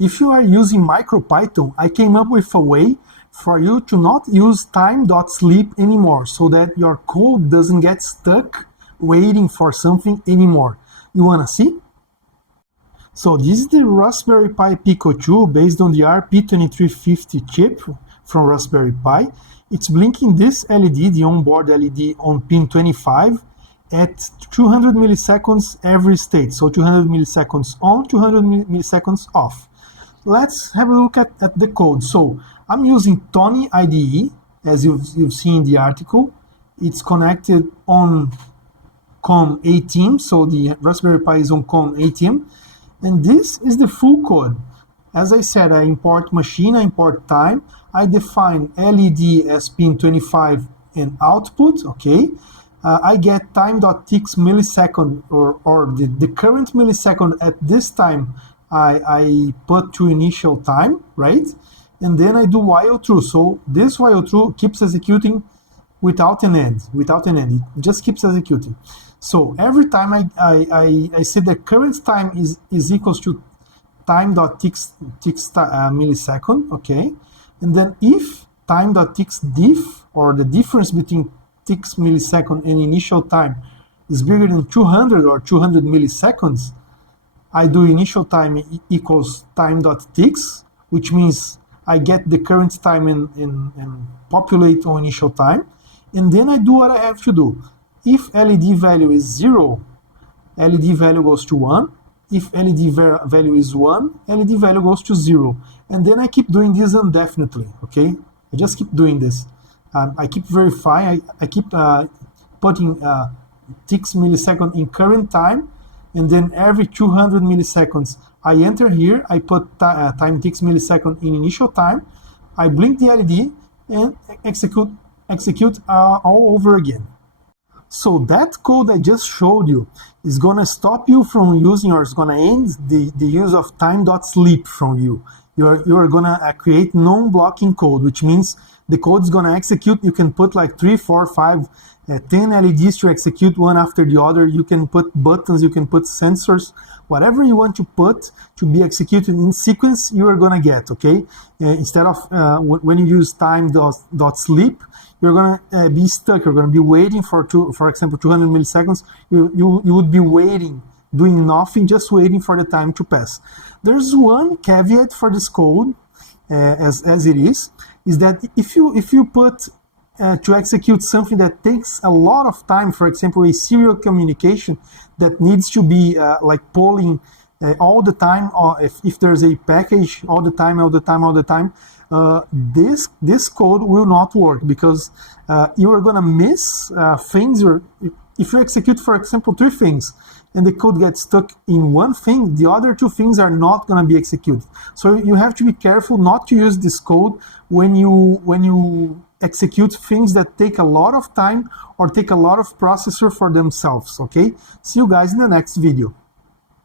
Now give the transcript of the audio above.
if you are using MicroPython, I came up with a way for you to not use time.sleep anymore, so that your code doesn't get stuck waiting for something anymore. You wanna see? So this is the Raspberry Pi Pico 2 based on the RP2350 chip from Raspberry Pi. It's blinking this LED, the onboard LED, on pin 25 at 200 milliseconds every state. So 200 milliseconds on, 200 milliseconds off. Let's have a look at the code. So I'm using Tony IDE, as you've seen in the article. It's connected on COM 18, so the Raspberry Pi is on COM 18. And this is the full code. As I said, I import machine, I import time, I define LED as pin 25 and output, okay? I get time.ticks millisecond, or the current millisecond at this time, I put to initial time, right? And then I do while true. So this while true keeps executing without an end. It just keeps executing. So every time I say the current time is equals to time.ticks millisecond, okay? And then if time.ticks diff, or the difference between ticks millisecond and initial time, is bigger than 200 or 200 milliseconds, I do initial time equals time.ticks, which means I get the current time and populate on initial time. And then I do what I have to do. If LED value is 0, LED value goes to 1. If LED value is 1, LED value goes to 0. And then I keep doing this indefinitely, okay? I just keep doing this. I keep verifying, I keep putting ticks millisecond in current time, and then every 200 milliseconds, I enter here, I put time ticks millisecond in initial time, I blink the LED, and execute all over again. So that code I just showed you is gonna stop you from using, or is gonna end the use of time.sleep from you. You're gonna create non-blocking code, which means the code is gonna execute. You can put like 3, 4, 5, 10 LEDs to execute one after the other. You can put buttons, you can put sensors, whatever you want to put to be executed in sequence, you are gonna get, okay? Instead of when you use time.sleep, you're gonna be stuck. You're gonna be waiting for example, 200 milliseconds. You would be waiting, doing nothing, just waiting for the time to pass. There's one caveat for this code, as it is that if you put to execute something that takes a lot of time, for example, a serial communication that needs to be like polling all the time, or if there's a package all the time, this code will not work, because you are gonna miss things. Or if you execute, for example, 3 things, and the code gets stuck in one thing, the other 2 things are not gonna be executed. So you have to be careful not to use this code when you execute things that take a lot of time or take a lot of processor for themselves, okay? See you guys in the next video.